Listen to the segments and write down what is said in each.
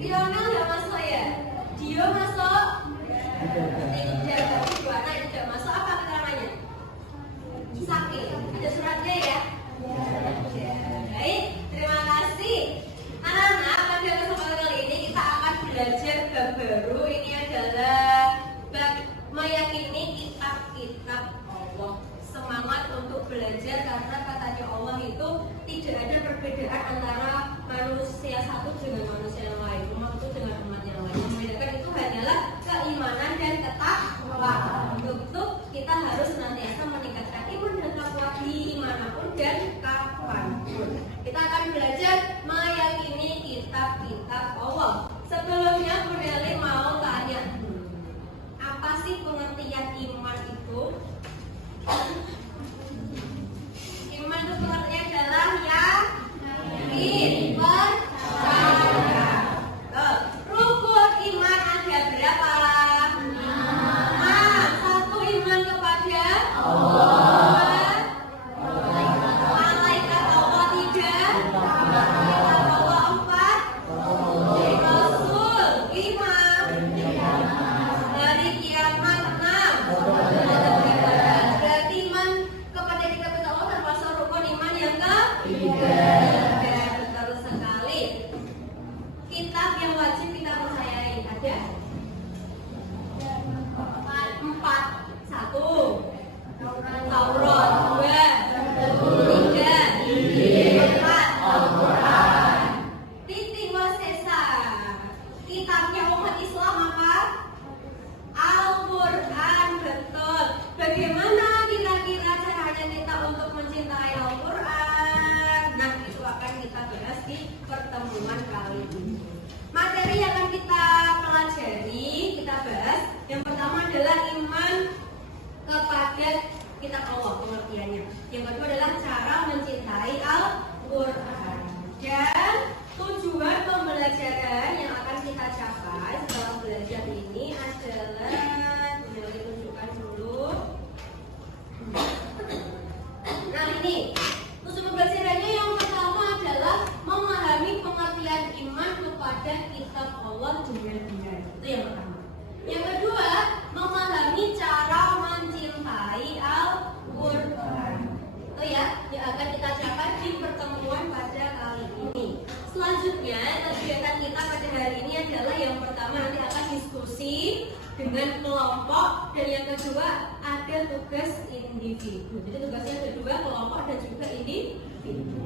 Lionel nggak masuk ya? Dio masuk? Tidak, tapi Juana tidak masuk. Apa keterangannya? Sakit. Ada suratnya ya? Baik, terima kasih. Anak-anak, pada kesempatan kali ini kita akan belajar bab baru. Ini adalah bab meyakini kitab-kitab Allah. Semangat untuk belajar karena katanya Allah itu tidak ada perbedaan antara manusia satu dengan manusia yang lain, umat itu dengan umat yang lain. Yang membedakan itu hanyalah keimanan dan ketakwaan. Untuk kita harus senantiasa meningkatkan iman dan takwa dimanapun dan kapanpun. Kita akan belajar meyakini kitab-kitab Allah. Sebelumnya Bu Deli mau tanya, apa sih pengertian iman itu? Iman itu pengertiannya adalah yakin, percaya. Rukun iman ada berapa? 5. Satu, iman kepada Allah, malaikat Allah 3, Allah 4, Rasul 5, hari kiamat 6. Berarti iman kepada kitab Allah termasuk rukun iman yang ketiga. Betul sekali. Kitab yang wajib kita percayai ada 4. 1 Taurat, 2 3 4 Al-Quran. Titik wasesa. Kitabnya umat Islam apa? Al-Quran. Betul. Bagaimana kira-kira caranya kita untuk mencintai Al-Quran? Nah, itu akan kita bahas di pertemuan kali ini. Materi yang akan kita pelajari, kita bahas. Yang pertama adalah iman kepada kitab Allah, pengertiannya. Yang kedua adalah cara mencintai Al-Quran. Dan tujuan pembelajaran yang akan kita capai setelah belajar ini adalah, boleh tunjukkan dulu. Nah, ini tujuan pembelajarannya yang pertama adalah memahami pengertian iman kepada kitab Allah dengan benar. Itu yang pertama. Yang kedua, memahami cara mencintai Al-Quran. Itu ya, yang akan kita capai di pertemuan pada kali ini. Selanjutnya, kegiatan kita pada hari ini adalah yang pertama nanti akan diskusi dengan kelompok, dan yang kedua ada tugas individu. Jadi tugasnya ada 2, kelompok dan juga individu.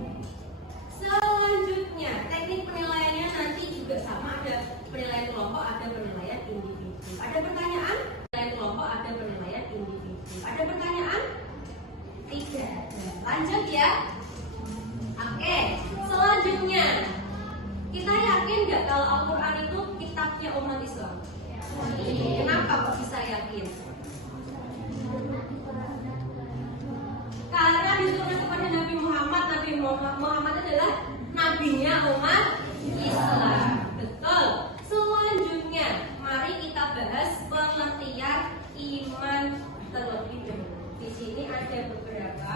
Selanjutnya, teknik penilaiannya nanti juga sama, ada penilaian kelompok, ada penilaian individu. Ada pertanyaan? Penilaian kelompok, ada penilaian individu. Ada pertanyaan? Tidak. Lanjut ya. Oke, selanjutnya kita yakin nggak kalau Al-Quran itu kitabnya umat Islam? Kenapa kok bisa yakin? Karena diturunkan kepada Nabi Muhammad. Nabi Muhammad adalah nabinya umat Islam. Betul. Selanjutnya, mari kita bahas pengertian iman terlebih dahulu. Di sini ada beberapa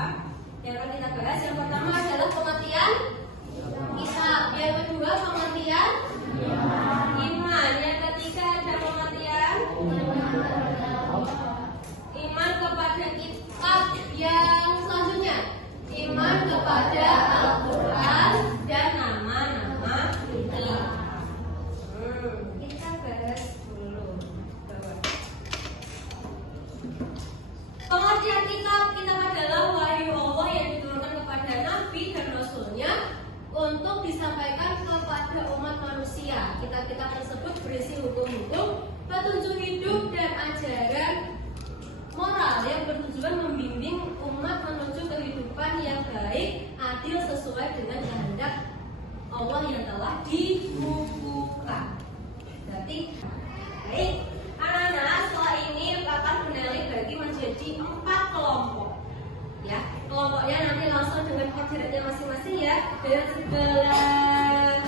yang akan kita bahas. Yang pertama adalah pengertian kitab. Yang kedua pengertian iman. Yang ketiga ada pengertian iman kepada kitab. Yang selanjutnya iman kepada Al-Quran dan nama-nama kitab. Kita bahas dulu. Pengertian kitab adalah wahyu Allah yang diturunkan kepada Nabi dan Rasulnya untuk disampaikan kepada umat manusia. Kitab-kitab tersebut berisi hukum-hukum, petunjuk hidup dan ajaran moral yang bertujuan membimbing umat menuju kehidupan yang baik, adil sesuai dengan kehendak Allah yang telah dibukukan. Berarti baik, anak-anak, setelah ini akan Bundeli bagi menjadi 4 kelompok. Ya, kelompoknya nanti langsung dengan pelajarannya masing-masing ya. Dari sebelah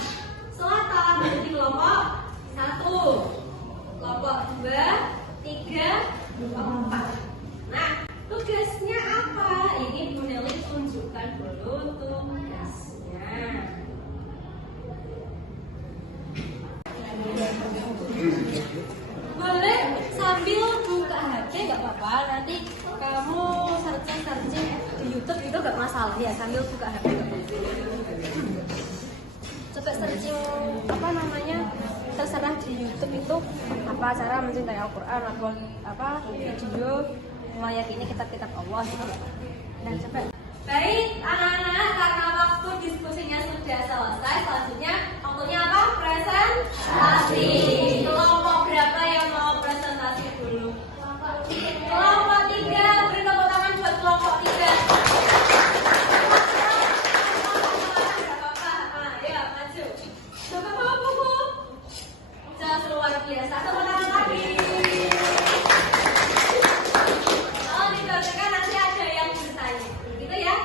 selatan menjadi kelompok 1, kelompok 2, 3, 4. Nah, tugasnya apa? Ini Bundeli tunjukkan dulu tugasnya. Boleh sambil buka HP nggak apa-apa. Nanti kamu searching di YouTube itu nggak masalah ya, sambil buka HP. Coba searching apa namanya, terserah di YouTube itu apa cara mencintai Al-Quran atau apa video meyakini kitab-kitab Allah gitu. Dan coba. Baik anak-anak, karena waktu diskusinya sudah selesai, selanjutnya waktunya apa? Presentasi. Kelompok berapa yang mau presentasi dulu? Kelompok 3, beri tepuk tangan buat kelompok 3. Ya, maju. Coba bawa buku. Jelas luar biasa. Tepuk tangan lagi. Kalau dibacakan nanti ada yang bertanya. Gitu ya?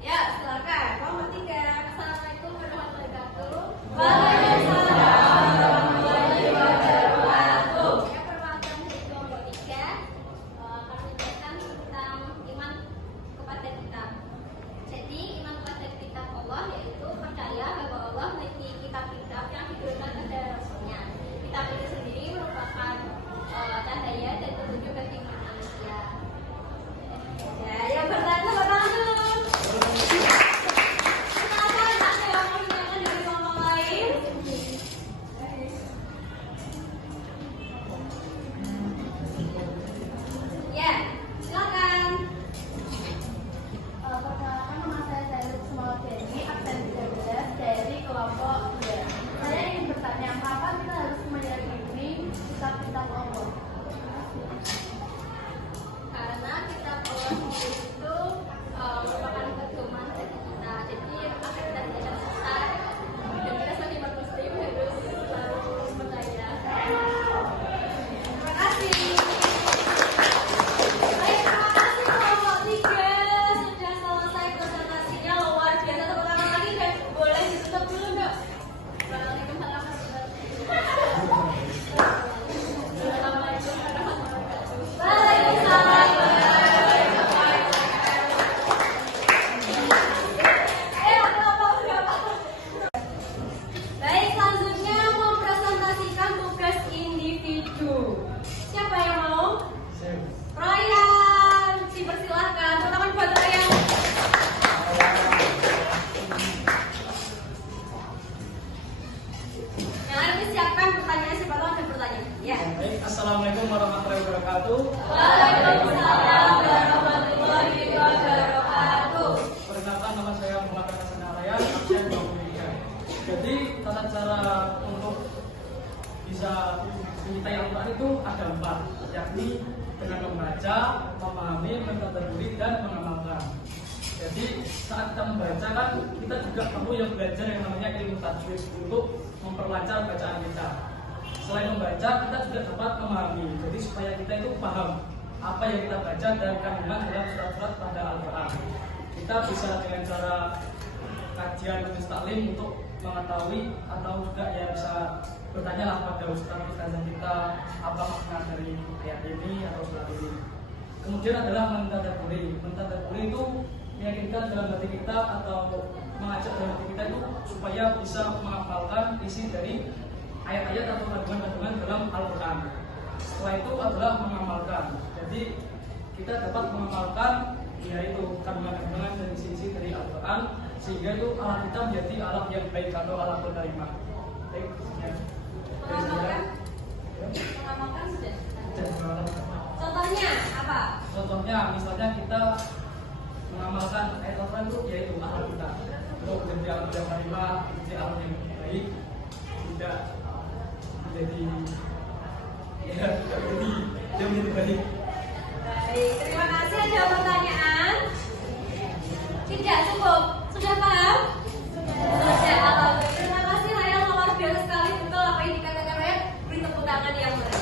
Ya, silakan. Kelompok 3. Assalamualaikum warahmatullahi wabarakatuh. Waalaikumsalam warahmatullahi wabarakatuh. Yang perwakilan dari kelompok 3 akan menjelaskan tentang iman kepada kitab. Jadi iman kepada kitab Allah yaitu percaya bahwa Allah memiliki kitab-kitab yang diturunkan kepada Rasulnya. Kitab itu sendiri merupakan cahaya dan petunjuk bagi manusia. Ya, yang bertanya pertama dulu. Silakan, ada yang mau ditanyakan dari kelompok lain? Ya, silakan. Perkenalkan, nama saya Zainud Sumawadeni, absen 13 dari kelompok 2. Saya ingin bertanya, mengapa kita harus meyakini kitab-kitab Allah? Karena kitab Allah itu merupakan pedoman bagi kita. Jadi akan kita tidak sesat. Dan kita sebagai umat muslim harus selalu percaya. Terima kasih. Baik, terima kasih kelompok 3 sudah selesai presentasinya, luar biasa. Tepuk tangan lagi dan boleh ditutup dulu dok. Waalaikumsalam warahmatullahi wabarakatuh. Assalamualaikum warahmatullahi wabarakatuh. Waalaikumsalam. Baik, selanjutnya mempresentasikan tugas individu. Siapa yang mau? Ryan, dipersilahkan. Teman-teman buat Ryan. Yang lain disiapkan pertanyaan, siapa tahu ada pertanyaan. Ya. Baik, Assalamualaikum warahmatullahi wabarakatuh. Waalaikumsalam warahmatullahi wabarakatuh. Perkenalkan, nama saya Muhammad Hasan Araya, absen 23. Jadi tata cara untuk bisa mencintai Al-Quran itu ada 4, yakni dengan membaca, memahami, mentadabburi, dan mengamalkan. Jadi saat kita membaca kan kita juga perlu yang belajar yang namanya ilmu tajwid untuk memperlancar bacaan kita. Selain membaca, kita juga dapat memahami. Jadi supaya kita itu paham apa yang kita baca dan kandungan dalam surat-surat pada Al-Quran. Kita bisa dengan cara kajian majelis taklim untuk mengetahui atau juga ya bisa bertanya lah pada ustaz-ustazah kita apa makna dari ayat ini atau surat ini. Kemudian adalah mentadabburi. Mentadabburi itu meyakinkan dalam hati kita atau mengajak dalam hati kita itu supaya bisa menghafalkan isi dari ayat-ayat atau kandungan-kandungan dalam Al-Quran. Setelah itu adalah mengamalkan. Jadi kita dapat mengamalkan yaitu kandungan-kandungan dan isi-isi dari Al-Quran sehingga itu alat kita menjadi alat yang baik atau alat penerima. Baik, ya. Mengamalkan sudah. Dan Contohnya apa? contohnya misalnya kita mengamalkan ayat Al-Quran itu yaitu alat kita untuk menjadi alat yang penerima, menjadi alat yang baik, tidak menjadi baik. Baik, terima kasih. Ada pertanyaan? Tidak cukup. Sudah paham? Sudah. Alhamdulillah. Terima kasih Raya, luar biasa sekali betul apa yang dikatakan Raya. Beri tepuk tangan yang meriah.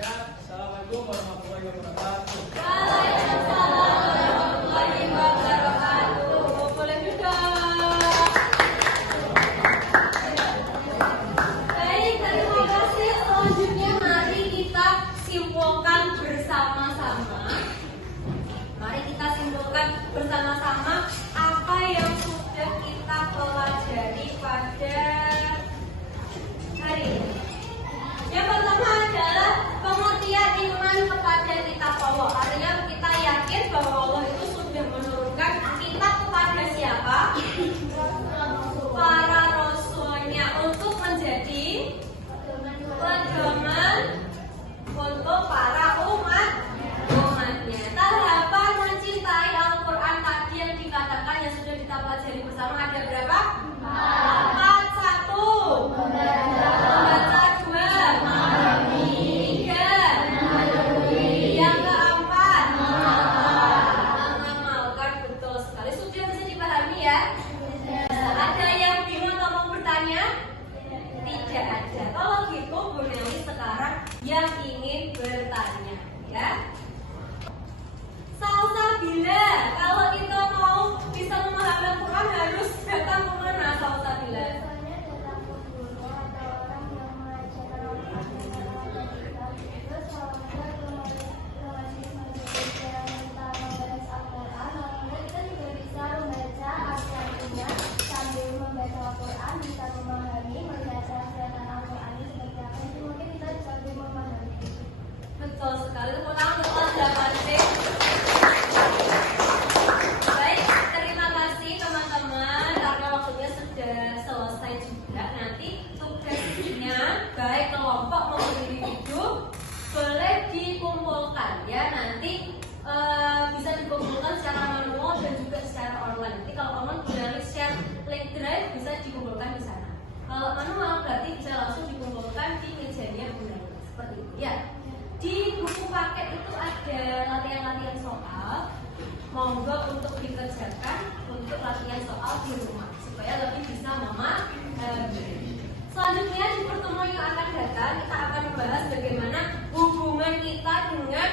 Ya, Assalamualaikum warahmatullahi wabarakatuh. Waalaikumsalam warahmatullahi wabarakatuh. Boleh duduk. ada. Kalau gitu Bu Nelly sekarang yang ingin bertanya ya. Salsabila, kalau kita mau bisa memahami Al-Quran harus datang ke mana Salsabila? Biasanya datang ke guru atau orang yang mengajarkan Al-Quran dengan kitab. Terus kalau enggak ke majelis yang kita membahas Al-Quran, kalau enggak kita juga bisa membaca arti-artinya sambil membaca Al-Quran, bisa memahami, melihat sesuatu Al-Quran ini seperti apa. Jadi mungkin kita bisa lebih memahami. Betul sekali, tepuk tangan untuk kelas 8C. Baik, terima kasih teman-teman karena waktunya sudah selesai juga. Nanti tugasnya baik kelompok maupun individu boleh dikumpulkan ya. Nanti bisa dikumpulkan secara manual dan juga secara online. Nanti kalau online boleh share link drive bisa dikumpulkan di sana. Kalau manual berarti bisa langsung dikumpulkan di mejanya Bu Nelly. Seperti itu ya. Di buku paket itu ada latihan-latihan soal. Monggo untuk dikerjakan untuk latihan soal di rumah supaya lebih bisa memahami. Selanjutnya di pertemuan yang akan datang kita akan membahas bagaimana hubungan kita dengan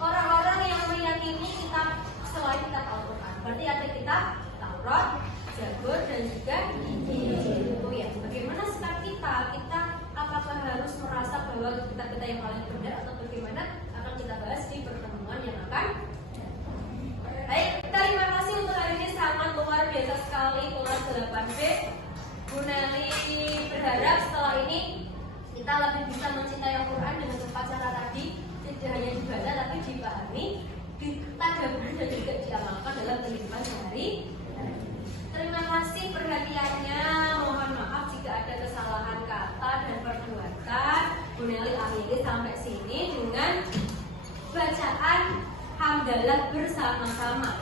orang-orang yang meyakini kitab selain kitab Al-Quran. Berarti ada kitab Taurat, Zabur dan juga Injil. Itu ya. Bagaimana sikap kita? Kita apakah harus merasa bahwa kita yang paling benar atau bagaimana akan kita bahas di pertemuan yang akan datang. Baik, terima kasih untuk hari ini sangat luar biasa sekali kelas 8B. Bu Nelly berharap setelah ini kita lebih bisa mencintai Al-Quran dengan cara tadi, tidak hanya dibaca tapi dipahami, ditadaburi dan juga diamalkan dalam kehidupan sehari. Terima kasih perhatiannya. Mohon maaf jika ada kesalahan kata dan perbuatan. Bu Nelly akhiri sampai sini dengan bacaan hamdalah bersama-sama.